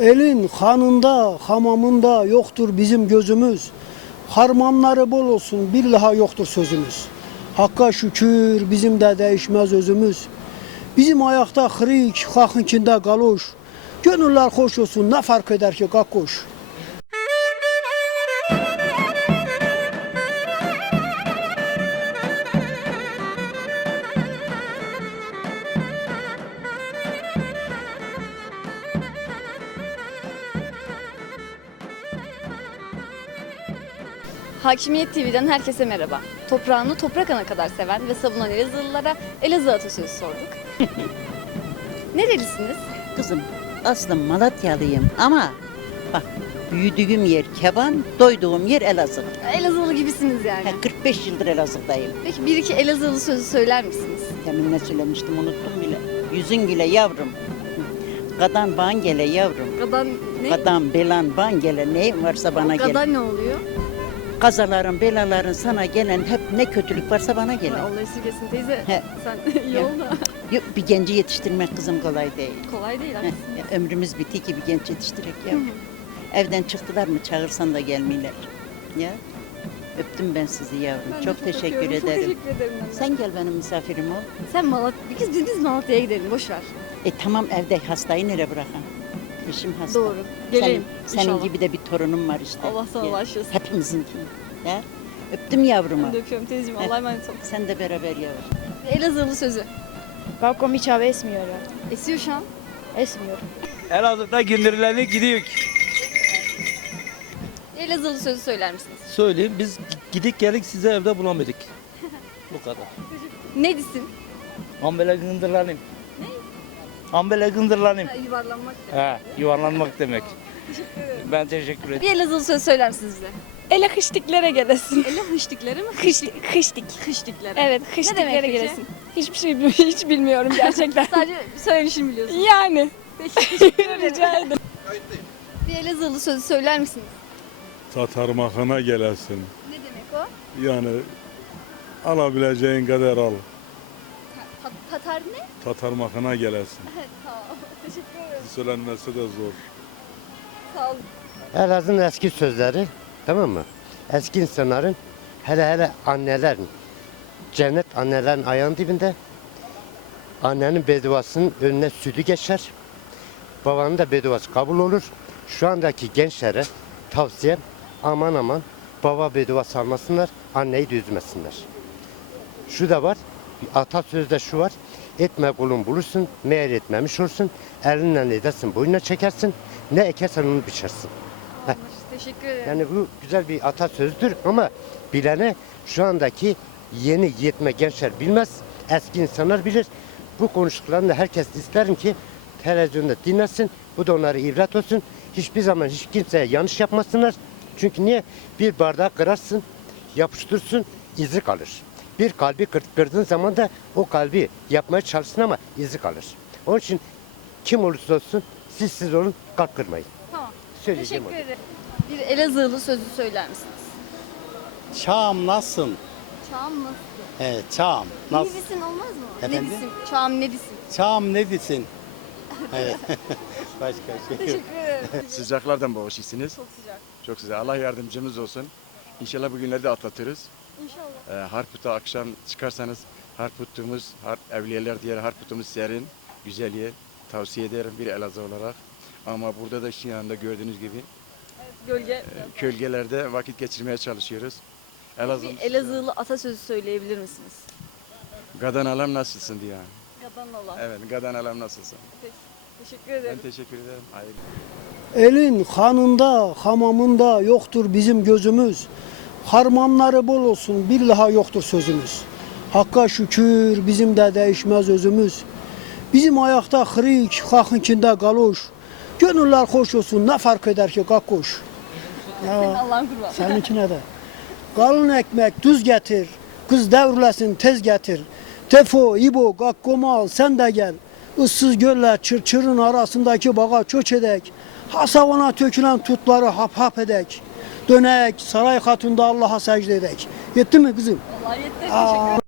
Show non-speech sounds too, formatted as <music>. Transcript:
Elin hanında, hamamında yoktur bizim gözümüz. Harmanları bol olsun, billaha yoktur sözümüz. Hakka şükür bizim de değişmez özümüz. Bizim ayakta hırık, halkınkinde galoş. Gönüller hoş olsun, ne fark eder ki kakkoş. Hakimiyet TV'den herkese merhaba. Toprağını toprak ana kadar seven ve savunan Elazığlılara Elazığ atasözü sorduk. <laughs> Nerelisiniz? Kızım aslında Malatyalıyım ama bak büyüdüğüm yer Keban, doyduğum yer Elazığ. Elazığlı gibisiniz yani. Ha, 45 yıldır Elazığ'dayım. Peki bir iki Elazığlı sözü söyler misiniz? Demin ne söylemiştim unuttum bile. Yüzün güle yavrum. Kadan ban gele yavrum. Gadan ne? Kadan belan ban gele neyin varsa bana gel. Gadan ne oluyor? Kazaların belaların sana gelen hep ne kötülük varsa bana gelen. Allah esirgesin teyze. He. Sen <laughs> iyi Ya. ol da. Yok bir genci yetiştirmek kızım kolay değil. Kolay değil ya ömrümüz bitti ki bir genç yetiştirek ya. Evden çıktılar mı çağırsan da gelmiyorlar. Ya öptüm ben sizi yavrum. Ben de çok, teşekkür öpüyorum. ederim. Çok teşekkür ederim. ben de. Sen gel benim misafirim ol. Sen Malatya, biz, biz Malatya'ya gidelim boş ver. E tamam evde hastayı nereye bırakan? Eşim hasta. Doğru. Geleyim Senin, senin inşallah. gibi de bir torunum var işte. Allah sana bağışlasın. Hepimizinki. Ya. Öptüm yavrumu. Ben de öpüyorum teyzeciğim. Allah'a emanet ol. Sen de beraber yavrum. Elazığlı sözü. Balkon hiç hava esmiyor ya. Esiyor şu an. Esmiyor. Elazığ'da gündürlerini gidiyor. Elazığlı sözü söyler misiniz? Söyleyeyim biz gidik geldik sizi evde bulamadık. Bu kadar. Ne desin? Ambele gındırlanayım. Ne? Ambele gındırlanayım. yuvarlanmak. He, yuvarlanmak demek. Ben teşekkür ederim. Bir Elazığlı söz söyler misiniz bize? Ele kıştıklara gelesin. Ele hıştıkları mı? Kış, kıştık. Kıştıkları. Evet, demek kıştıklara peki? gelesin. Hiçbir şey bil- hiç bilmiyorum gerçekten. <laughs> Sadece söylenişini biliyorsun. yani. Peki. <laughs> Rica ederim. bir Elazığlı sözü söyler misiniz? Tatar makana gelesin. Ne demek o? Yani alabileceğin kadar al. Ta- Tatar ne? Tatar makana gelesin. Tamam. <laughs> Teşekkür ederim. Söylenmesi de zor. Sağ olun. Elazığ'ın eski sözleri tamam mı? Eski insanların hele hele annelerin cennet annelerin ayağının dibinde annenin bedduasının önüne sütü geçer. Babanın da bedduası kabul olur. Şu andaki gençlere tavsiyem aman aman baba bedduası almasınlar, anneyi de üzmesinler. Şu da var, bir atasözde şu var. Etme kulun bulursun, meğer etmemiş olsun. Elinden edersin, boynuna çekersin. Ne ekersen onu biçersin. Teşekkür ederim. Yani bu güzel bir atasözüdür ama bilene şu andaki yeni yetme gençler bilmez. Eski insanlar bilir. Bu konuştuklarını da herkes isterim ki televizyonda dinlesin. Bu da onlara ibret olsun. Hiçbir zaman hiç kimseye yanlış yapmasınlar. Çünkü niye? Bir bardağı kırarsın, yapıştırsın, izi kalır. Bir kalbi kır- kırdığın zaman da o kalbi yapmaya çalışsın ama izi kalır. Onun için kim olursa olsun siz siz olun, kalp kırmayın. Tamam. Söyleyeceğim Teşekkür onu. ederim. Bir Elazığlı sözü söyler misiniz? Çağım nasılsın? Çağım nasıl? Evet çağım. Nasıl? Ne disin olmaz mı? Efendim? Ne disin? Çağım ne disin? Çağım ne desin? <laughs> evet. <laughs> Başka şey yok. Teşekkür ederim. <laughs> Sıcaklardan boğuşuyorsunuz. Çok sıcak. Çok güzel. Allah yardımcımız olsun. İnşallah bu günleri de atlatırız. İnşallah. Ee, Harput'a akşam çıkarsanız Harput'umuz, Harp, Evliyeler diğer Harput'umuz serin, güzel yer. Tavsiye ederim bir Elazığ olarak. Ama burada da şimdi yanında gördüğünüz gibi Gölge. e, kölgelerde vakit geçirmeye çalışıyoruz. Elazığ, Bir Elazığlı atasözü söyleyebilir misiniz? Gadan alam nasılsın diye. Yaban olan. Evet, Gadan alam nasılsın? Teşekkür Ben ederim. teşekkür ederim. Hayırlı. Elin hanında, hamamında yoktur bizim gözümüz. Harmanları bol olsun, billaha yoktur sözümüz. Hakka şükür bizim de değişmez özümüz. Bizim ayakta hırık, halkınkinde galoş. Gönüller hoş olsun, ne fark eder ki kakkoş. Ya seninkine de. Kalın ekmek düz getir, kız devrlesin tez getir. Tefo, İbo, Gakkomal sen de gel. Issız göller çırçırın arasındaki bağa çöç edek. Hasavana tökülen tutları hap hap edek. Dönek saray hatunda Allah'a secde edek. Yetti mi kızım? Allah yeter. Aa,